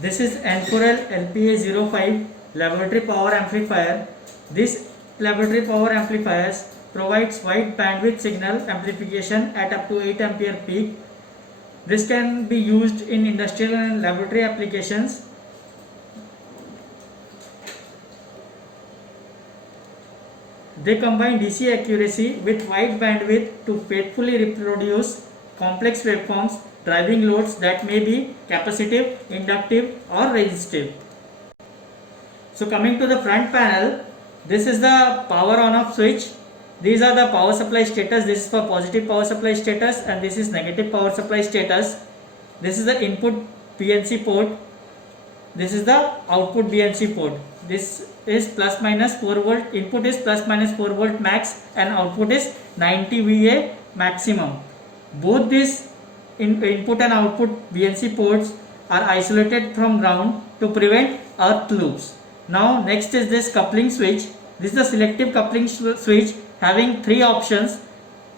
This is N4L LPA05 laboratory power amplifier. This laboratory power amplifiers provides wide bandwidth signal amplification at up to 8 ampere peak. This can be used in industrial and laboratory applications. They combine DC accuracy with wide bandwidth to faithfully reproduce complex waveforms driving loads that may be capacitive, inductive or resistive. So coming to the front panel, this is the power on off switch. These are the power supply status. This is for positive power supply status and this is negative power supply status. This is the input BNC port. This is the output BNC port. This is plus minus 4 volt. Input is plus minus 4 volt max and output is 90 VA maximum. Both these input and output BNC ports are isolated from ground to prevent earth loops. Now next is this coupling switch. This is the selective coupling switch having three options.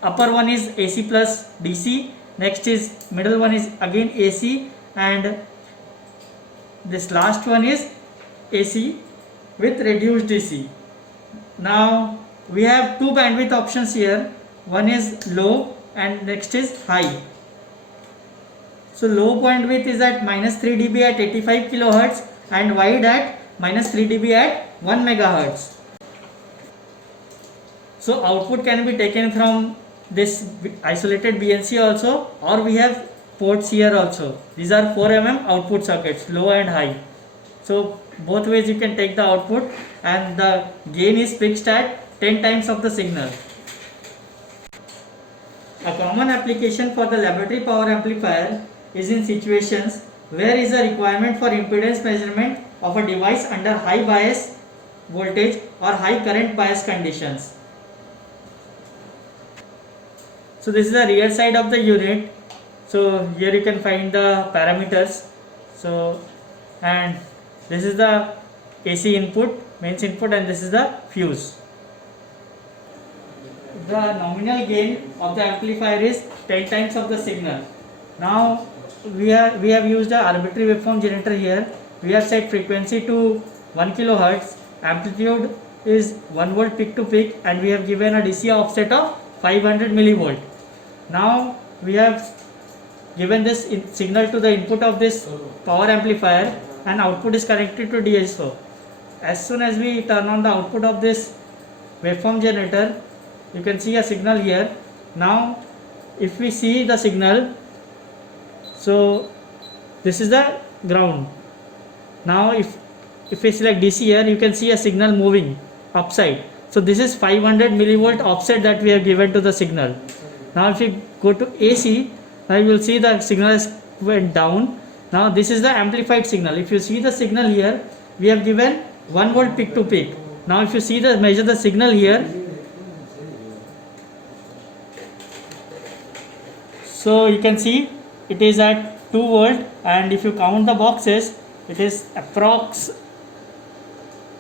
Upper one is AC plus DC. Next is middle one is again AC and this last one is AC with reduced DC. Now we have two bandwidth options here. One is low and next is high. So low bandwidth is at minus 3 dB at 85 kilohertz and wide at minus 3 dB at 1 megahertz. So output can be taken from this isolated BNC also, or we have ports here also. These are 4 mm output circuits, low and high. So both ways you can take the output and the gain is fixed at 10 times of the signal. A common application for the laboratory power amplifier is in situations where is a requirement for impedance measurement of a device under high bias voltage or high current bias conditions. So this is the rear side of the unit. So here you can find the parameters. So and this is the AC input, mains input, and this is the fuse. The nominal gain of the amplifier is 10 times of the signal. Now we have used the arbitrary waveform generator here. We have set frequency to 1 kilohertz, amplitude is 1 volt peak to peak, and we have given a DC offset of 500 millivolt. Now we have given this signal to the input of this power amplifier and output is connected to DSO. As soon as we turn on the output of this waveform generator, you can see a signal here. Now if we see the signal, so this is the ground. Now if we select DC here, you can see a signal moving upside. So this is 500 millivolt offset that we have given to the signal. Now if you go to AC, now you will see the signal has went down. Now this is the amplified signal. If you see the signal here, we have given 1 volt peak to peak. Now if you see the measure the signal here, so you can see it is at 2 volt, and if you count the boxes, it is approx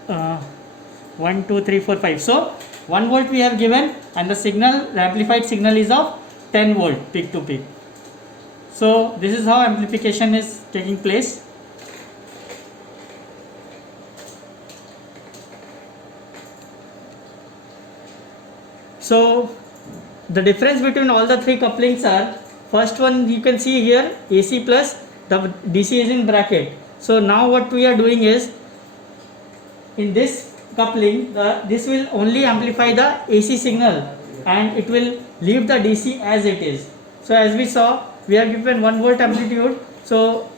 1 2 3 4 5. So 1 volt we have given, and the signal, the amplified signal is of 10 volt peak to peak. So this is how amplification is taking place. So the difference between all the three couplings are, first one you can see here AC plus, the DC is in bracket. So now what we are doing is, in this coupling, this will only amplify the AC signal and it will leave the DC as it is. So as we saw, we have given 1 volt amplitude, so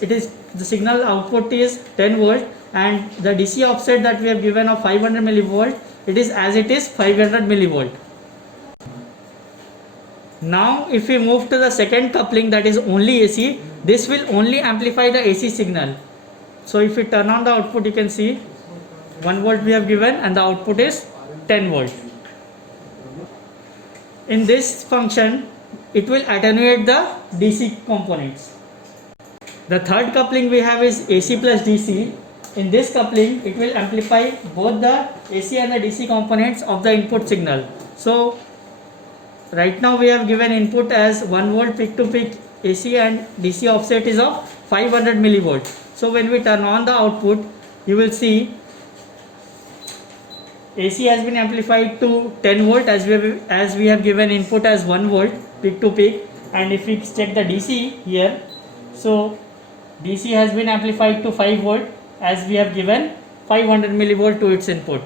it is, the signal output is 10 volt, and the DC offset that we have given of 500 millivolt, it is as it is 500 millivolt. Now if we move to the second coupling, that is only AC, this will only amplify the AC signal. So if we turn on the output, you can see 1 volt we have given and the output is 10 volt. In this function, it will attenuate the DC components. The third coupling we have is AC plus DC. In this coupling, it will amplify both the AC and the DC components of the input signal. So right now we have given input as 1 volt peak to peak AC and DC offset is of 500 millivolt. So when we turn on the output, you will see AC has been amplified to 10 volt as we have given input as 1 volt peak to peak. And if we check the DC here, so DC has been amplified to 5 volt as we have given 500 millivolt to its input.